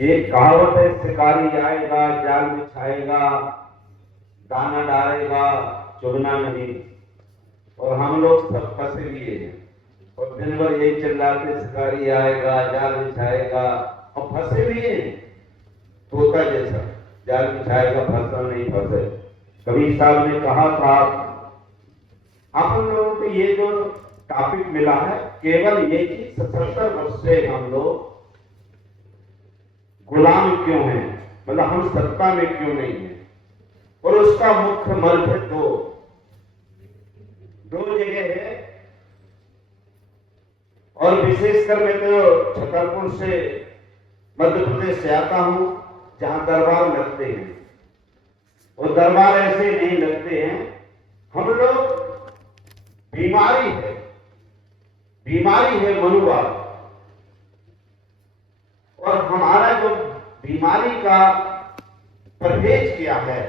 एक कहावत है, शिकारी आएगा जाल बिछाएगा, दाना डालेगा, चुगना नहीं। और हम लोग सब फंसे लिए हैं और दिन भर यही चिल्लाते, शिकारी आएगा जाल बिछाएगा, और फंसे भी हैं तोता जैसा, जाल बिछाएगा फंसा नहीं फंसे। कबीर साहब ने कहा था, आप लोगों को ये जो टॉपिक मिला है, केवल ये कि 77 वर्ष से हम लोग गुलाम क्यों हैं, मतलब हम सत्ता में क्यों नहीं है। और उसका मुख्य मर्म है दो जगह है। और विशेषकर मैं तो छतरपुर से, मध्य प्रदेश से आता हूं, जहां दरबार लगते हैं। और दरबार ऐसे नहीं लगते हैं, हम लोग बीमारी है मनोभाव। और हमारा जो बीमारी का परहेज क्या है,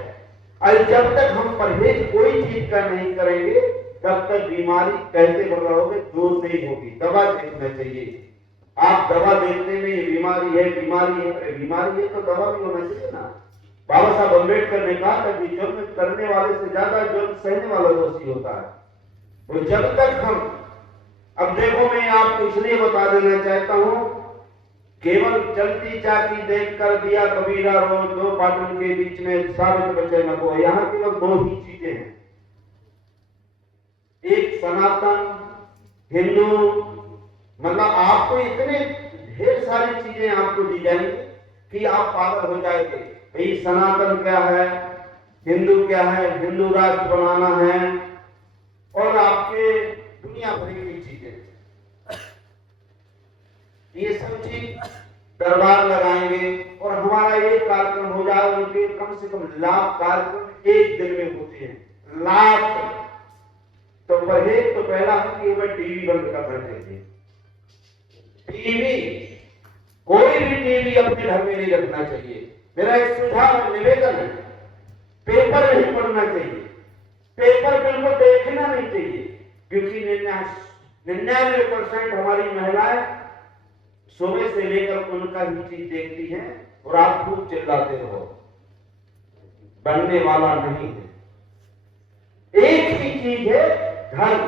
और जब तक हम परहेज कोई चीज का नहीं करेंगे तब तक बीमारी कहते रहोगे दूर नहीं होगी। दवा देखना चाहिए, आप दवा देखते नहीं, ये बीमारी है बीमारी है तो दवा भी होना चाहिए ना। बाबा साहब अम्बेडकर ने कहा था कि जुर्म करने वाले से ज्यादा जुर्म सहने वाला दोषी होता है। तो जब तक हम, अब देखो मैं आपको इसलिए बता देना चाहता हूं, केवल चलती जाती देख कर दिया कबीरा रोज, दो पाटन के बीच में साबित बचे न को। यहां केवल दो ही चीजें हैं, एक सनातन हिंदू, मतलब आपको इतने ढेर सारी चीजें आपको दी जाएंगी कि आप पागल हो जाएंगे। भाई सनातन क्या है, हिंदू क्या है, हिंदू राष्ट्र बनाना है, और आपके दुनिया भर की चीजें, ये सब चीज दरबार लगाएंगे और हमारा एक कार्यक्रम हो जाए, उनके कम से कम लाख कार्यक्रम एक दिन में होते हैं, लाख। तो वही तो पहला है कि हमें टीवी बंद करना चाहिए। टीवी, कोई भी टीवी अपने घर में नहीं रखना चाहिए। मेरा एक सुझाव निवेदन है, पेपर नहीं पढ़ना चाहिए, पेपर बिल्कुल देखना नहीं चाहिए, क्योंकि 99% हमारी महिलाएं सुबह से लेकर उनका ही चीज देखती हैं और आप खूब चिल्लाते रहो, बनने वाला नहीं है। एक ही चीज है धर्म,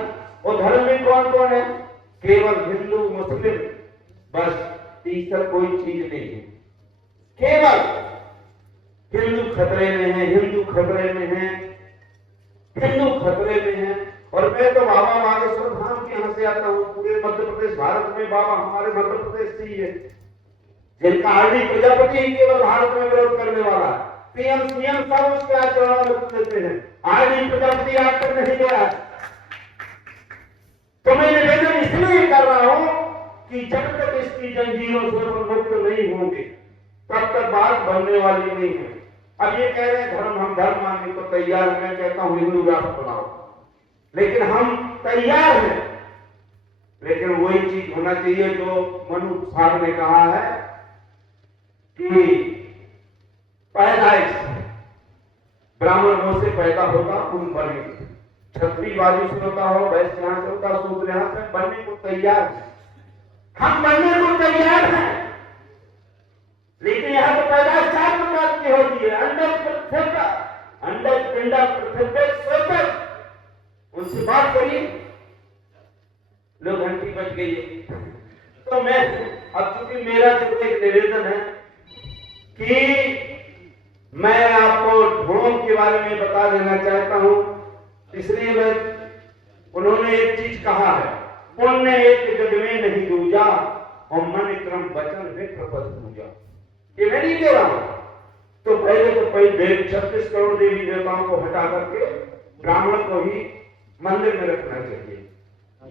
और धर्म में कौन कौन है, केवल हिंदू मुस्लिम, बस तीसरा कोई चीज नहीं है। केवल हिंदू खतरे में है, हिंदू खतरे में है, हिंदू खतरे में है। और मैं तो बाबा बागेश्वर धाम के यहां से आता हूं, पूरे मध्य प्रदेश भारत में बाबा हमारे मध्य प्रदेश से ही है, जिनका आरडी प्रजापति ही केवल भारत में विरोध करने वाला है। पीएम सीएम सब उसके आचरण में देते हैं, आरडी प्रजापति आज तक नहीं गया। तो मैं निवेदन इसलिए कर रहा हूं कि जब तक इसकी जंजीरों से मुक्त नहीं होंगे तब तक बात बनने वाली नहीं है। अब ये कह रहे हैं धर्म, हम धर्म मानने को तैयार हैं। मैं कहता हूं हिंदू राष्ट्र बनाओ, लेकिन हम तैयार हैं, लेकिन वही चीज होना चाहिए जो मनु साहब ने कहा है कि पैदाइश ब्राह्मण मुंह से पैदा होगा खून बनेगी, क्षत्रिय बाजू से होता हो, वैश्य यहां से होता, शूद्र यहां से, बनने को तैयार है, हम बनने को तैयार हैं। लेकिन यहां तो पैदाइश 4 प्रकार की होती है, अंडज पृथ्वी, अंडज पिंडा पृथ्वी स्वतः। उनसे बात करिए, लो घंटी बज गई। तो मैं अब चूंकि मेरा जो एक निवेदन है कि मैं आपको ढोंग के बारे में बता देना चाहता हूं, इसलिए मैं, उन्होंने एक चीज कहा है, पुण्य एक जग में नहीं दूजा और मन क्रम वचन में प्रपद पूजा। ये मैं नहीं कह रहा हूं। तो पहले 36 करोड़ देवी देवताओं को हटा करके ब्राह्मण को ही मंदिर में रखना चाहिए।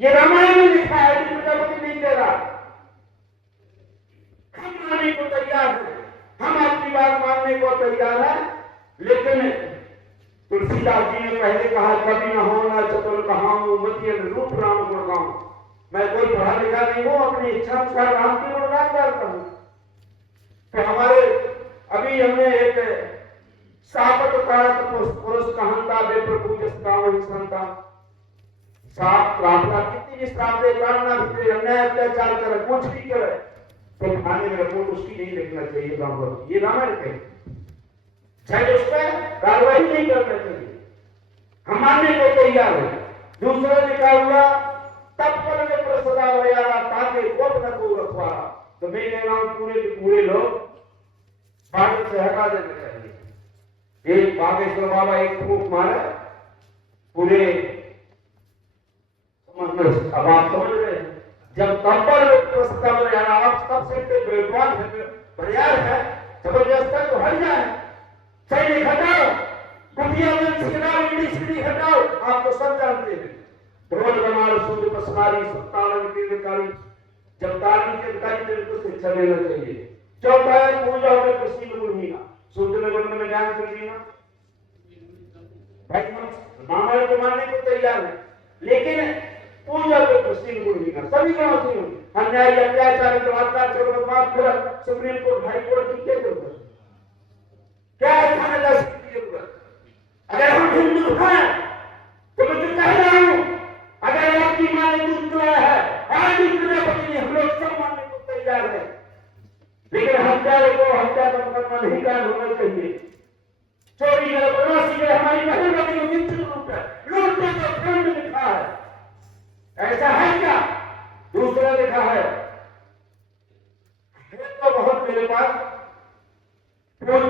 ये रामायण में लिखा है, प्रजापति नहीं कह रहा। हम मानने को तैयार हैं, हम आपकी बात मानने को तैयार है, लेकिन तुलसीदास जी ने पहले कहा, कभी न हो ना चतुर कहाऊं, मतिय रूप राम गुण गाऊं। मैं कोई पढ़ा लिखा नहीं हूं, अपनी इच्छा अनुसार राम की गुणगान करता हूं। तो हमारे अभी हमने एक सापत कारक पुरुष कहता विप्र पूजस्ता वही संता, साप प्रार्थना कितनी भी श्राप दे, काटना भी दे, अन्याय अत्याचार करे, कुछ भी करे, तो खाने में रिपोर्ट उसकी नहीं लिखना देना चाहिए ब्राह्मण, ये रामायण के चाहे उस पर कार्रवाई नहीं करना चाहिए, हम मानने को तैयार है। दूसरा लिखा हुआ तब पर में प्रसदा वयारा ताके गोप न को रखवारा। तो मैं कह रहा हूं पूरे के पूरे लोग भारत से हटा देना चाहिए। एक बागेश्वर बाबा एक फूक मारे पूरे, अब आप समझ रहे हैं, जब तब पर प्रसदा वयारा आप सबसे विद्वान है, प्रयास है, जबरदस्त है तो हट जाए, सैनिक हटाओ, कुटिया में सीढ़ी हटाओ, आप तो सब जानते हैं। ढोल रमाल सूर्य पसवारी सत्तावन के अधिकारी, जब तारण के अधिकारी तरीकों से शिक्षा लेना चाहिए। चौथा है पूजा में प्रसिद्ध गुणहीना, सूर्य में बंद में ज्ञान कर देना। भाई रामायण को मानने को तैयार है, लेकिन पूजा पे प्रसिद्ध गुणहीना सभी गांव से अन्याय अत्याचार बलात्कार चोर माफ कर सुप्रीम कोर्ट हाई कोर्ट की क्या जरूरत, क्या है थानेदार की जरूरत? अगर हम हिंदू हैं तो मैं तो कह रहा हूं, अगर आपकी मां ने दूध पिलाया है, आज इतने बच्चे हम लोग सब मानने को तैयार है, लेकिन हत्यारे को हत्या का मुकदमा नहीं कायम होना चाहिए। चोरी का बदमाशी का हमारी बहन का भी निश्चित रूप है, लूटने का खंड लिखा है, ऐसा है क्या? दूसरा लिखा है तो बहुत मेरे पास ढोल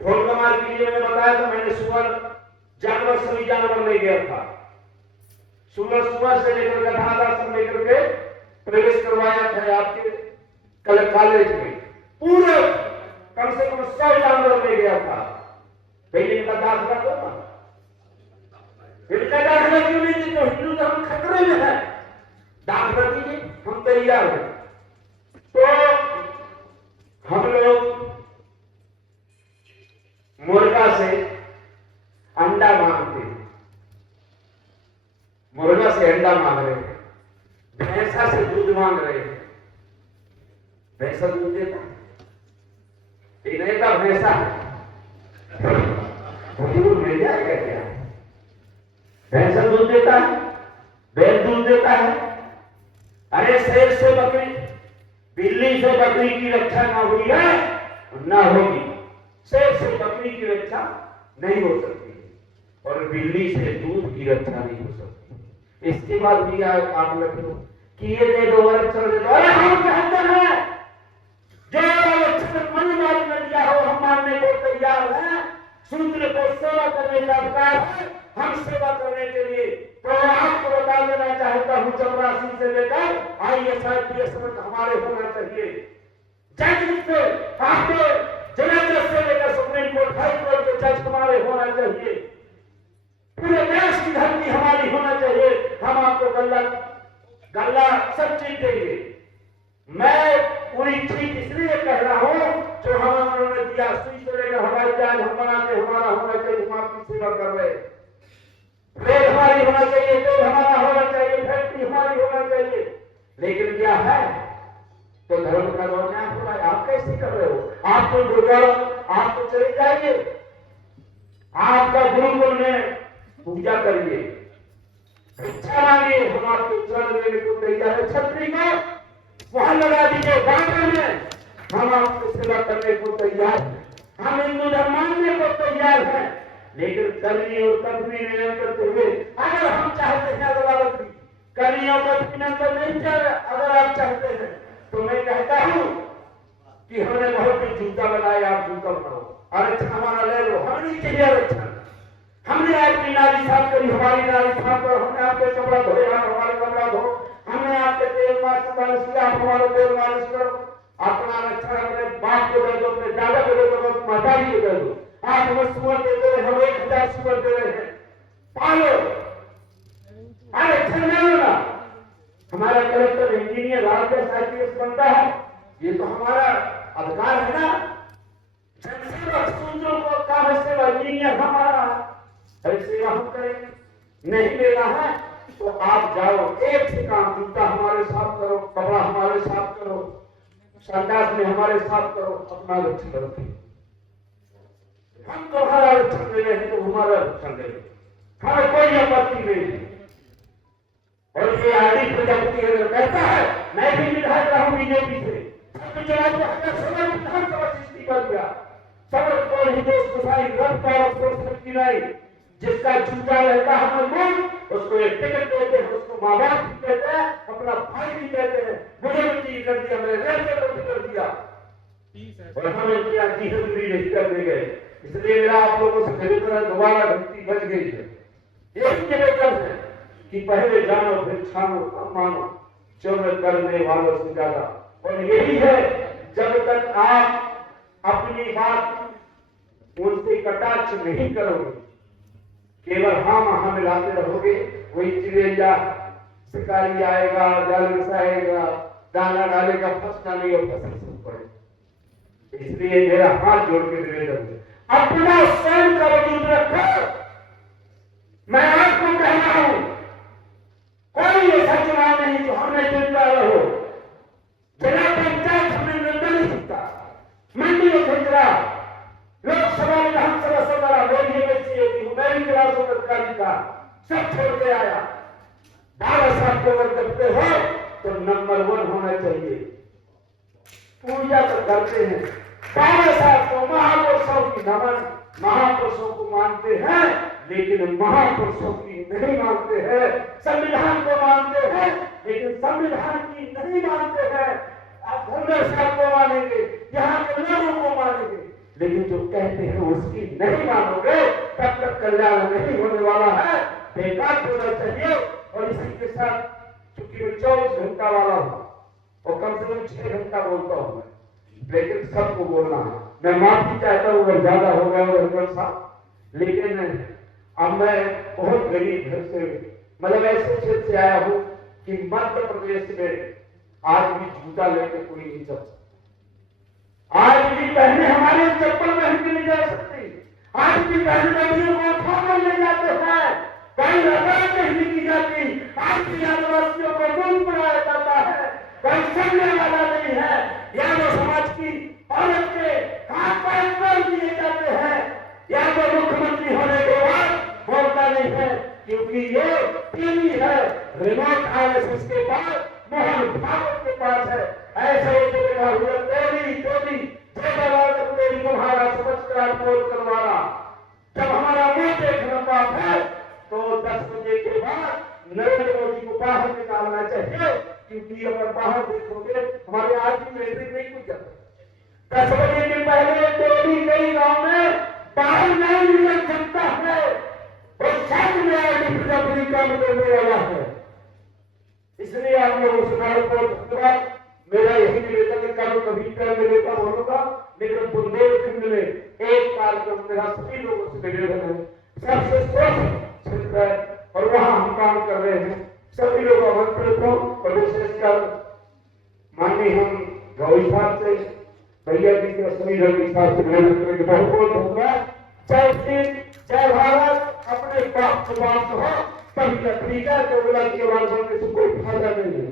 कमाल के लिए मैंने बताया था, मैंने सुअर जानवर सभी जानवर ले गया था, सुअर से लेकर गधा सब लेकर के प्रवेश करवाया था आपके कॉलेज में, पूरे कम से कम 100 जानवर ले गया था। भैया इनका दाखिला दो ना, इनका दाखिला क्यों नहीं दी? तो हिंदू धर्म खतरे में है, दाखिला दीजिए, हम तैयार हैं। तो हम लोग मुर्गा से अंडा मांगते हैं, मुर्गा से अंडा मांग रहे हैं, भैंसा से दूध मांग रहे हैं। भैंसा दूध देता है, नेता भैंसा दूध मिल जाएगा क्या? भैंसा दूध देता है, बैल दूध देता है। अरे शेर से बकरी, बिल्ली से बकरी की रक्षा ना हुई है, ना होगी। शेर से बकरी की रक्षा नहीं हो सकती और बिल्ली से दूध की रक्षा नहीं हो सकती। इसके बाद भी आप लग लो कि ये दे दो आरक्षण दे दो, अरे हम कहते हैं जो आरक्षण मनुवाद में दिया हो हम मानने को तैयार हैं। शूद्र को सेवा करने का अधिकार है, हम सेवा करने के लिए। तो आपको बता देना चाहता हूं, चपरासी से लेकर IAS IPS तक हमारे होना चाहिए। जज से आपके जिला जज से लेकर सुप्रीम कोर्ट हाई कोर्ट के जज हमारे होना चाहिए। पूरे देश की धरती हमारी होना चाहिए। हम आपको गल्ला सब चीज देंगे। मैं पूरी ठीक इसलिए कह रहा हूं जो हमें उन्होंने दिया, सुई से लेकर हवाई जहाज हम बनाते, हमारा होना चाहिए, हम आपकी सेवा कर रहे। रेल हमारी होना चाहिए, तेल हमारा होना चाहिए, फैक्ट्री हमारी होना चाहिए। लेकिन क्या है तो धर्म का अन्याय हो रहा है। आप कैसे कर रहे हो? आप तो गुरुद्वारा आप तो चले जाइए, आपका गुरुकुल में पूजा करिए, भिक्षा मांगिए, हम आपको चरण देने को तैयार है। छतरी को वहां लगा दीजिए, बांधने में हम आपकी सेवा करने को तैयार हैं। हम हिंदू धर्म मानने को तैयार हैं, लेकिन करनी और कथनी निर्णय करते हुए अगर हम चाहते हैं अदालत करनी और कथनी निर्णय नहीं चाह रहे, अगर आप चाहते हैं तो मैं कहता हूं कि हमने बहुत ही जूता बनाया, आप जूता बनाओ, आरक्षण हमारा ले लो, हमें नहीं चाहिए आरक्षण। हमने आपकी नाली साफ करी, हमारी नाली साफ करो, हमने आपके कपड़ा धोए, आप हमारे कपड़ा धो, हमने आपके तेल मालिश किया, आप हमारा तेल मालिश करो। अपना आरक्षण अपने बाप को दे दो, अपने दादा को दे दो, अपनी माता जी को दे दो। आप हमें सुअर देते हैं, हम 1000 सुअर दे रहे हैं, पालो, आरक्षण ले लो ना। हमारा कलेक्टर इंजीनियर IAS IPS बनता है, ये तो हमारा अधिकार है ना। जनसेवा शूद्रों को काम सेवा इंजीनियर हमारा, अरे सेवा हम करेंगे। नहीं लेना है तो आप जाओ, एक से काम, जूता हमारे साफ करो, कपड़ा हमारे साफ करो, संडास में हमारे साफ करो, अपना आरक्षण करो। हम तुम्हारा आरक्षण दे रहे हैं तो हमारा आरक्षण दे रहे, हमें कोई आपत्ति नहीं है। और ये आदि प्रजापति कहता है मैं भी विधायक रहा हूं बीजेपी से, विधानसभा कर दिया। समझ कौन हिंदुस्तानी रथ का सोच सकती नहीं, जिसका जूता रहता है मजबूत उसको एक टिकट देते हैं, उसको माँ बाप भी कहते हैं, अपना भाई भी कहते हैं। मुझे भी कर दिया, मैंने रेलवे को कर दिया और हमें किया भी नहीं करने गए। इसलिए मेरा आप लोगों से निवेदन दोबारा भक्ति बच गई है। यही निवेदन है कि पहले जानो फिर छानो, अब मानो, चोर करने वालों से ज्यादा। और यही है, जब तक आप अपनी बात उनसे कटाक्ष नहीं करोगे, केवल हाँ मिलाते रहोगे, वही चिड़िया शिकारी आएगा, जाल बिछाएगा, दाना डालेगा, फंसना नहीं और फसल सब पड़े। इसलिए मेरा हाथ जोड़ के निवेदन है, अपना स्वयं का वजूद रखो। मैं आपको कह रहा हूं, कोई ऐसा चुनाव नहीं जो हमने चुनता रहो। जिला पंचायत हमने निर्णय नहीं सकता, मंडी में खंजरा, लोकसभा विधानसभा से बड़ा मोदी मैं भी क्लास अधिकारी था, सब छोड़ के आया। बाबा साहब को अगर करते हो तो नंबर 1 होना चाहिए। पूजा तो करते हैं बाबा साहब को, महापुरुषों की नमन, महापुरुषों को मानते हैं, लेकिन महापुरुषों की नहीं मानते हैं। संविधान को मानते हैं, लेकिन संविधान की नहीं मानते हैं। आप भूले साहब को मानेंगे, यहाँ के लोगों को मानेंगे, लेकिन जो कहते हैं उसकी नहीं मानोगे, तब तक कल्याण नहीं होने वाला है। बेकार होना चाहिए। और इसी के साथ चूंकि मैं 24 घंटा वाला हूँ और कम से कम 6 घंटा बोलता हूँ, लेकिन सबको बोलना है। मैं माफी चाहता हूँ अगर ज्यादा हो गया हो साहब, लेकिन अब मैं बहुत गरीब घर से, मतलब ऐसे क्षेत्र से आया हूँ कि मध्य प्रदेश में आज भी जूता लेके कोई नहीं चल सकता। आज भी बहने हमारे चप्पल पहन के नहीं जा सकती। आज भी बहन बेटियों को उठाकर ले जाते हैं, कहीं रबर नहीं की जाती। आज भी आदिवासियों को मुंह बनाया जाता है, कोई सुनने वाला नहीं है। यादव समाज की औरत के हाथ पैर तोड़ दिए जाते हैं। यादव मुख्यमंत्री होने के बाद बोलता नहीं है, क्योंकि ये टीवी है, रिमोट आरएसएस के पास, मोहन भागवत के पास है। ऐसे ही तेरी तुम्हारा समझ कर अपोज करवाना। जब हमारा मुंह देखना पाप है तो 10 बजे के बाद नरेंद्र मोदी को बाहर निकालना चाहिए, क्योंकि अगर बाहर देखोगे हमारे आज भी मैट्रिक नहीं कुछ जाता। 10 बजे के पहले टोली कई गांव में बाहर नहीं निकल सकता है और साथ में काम करने वाला है। इसलिए आप लोगों से धन्यवाद। मेरा यही निवेदन है, कल कभी टाइम मिलेगा बोलूंगा, लेकिन बुंदेलखंड में एक कार्यक्रम मेरा सभी लोगों से निवेदन है, सबसे स्वच्छ क्षेत्र है और वहां हम काम कर रहे हैं। सभी लोग आमंत्रित हो और विशेषकर माननीय हम रवि साहब से, भैया जी के सभी रवि साहब से निवेदन करेंगे। बहुत बहुत धन्यवाद। जय हिंद, जय भारत। अपने बाप को बात हो, तभी तरीका जो बोला कि आवाज होने से कोई फायदा नहीं है।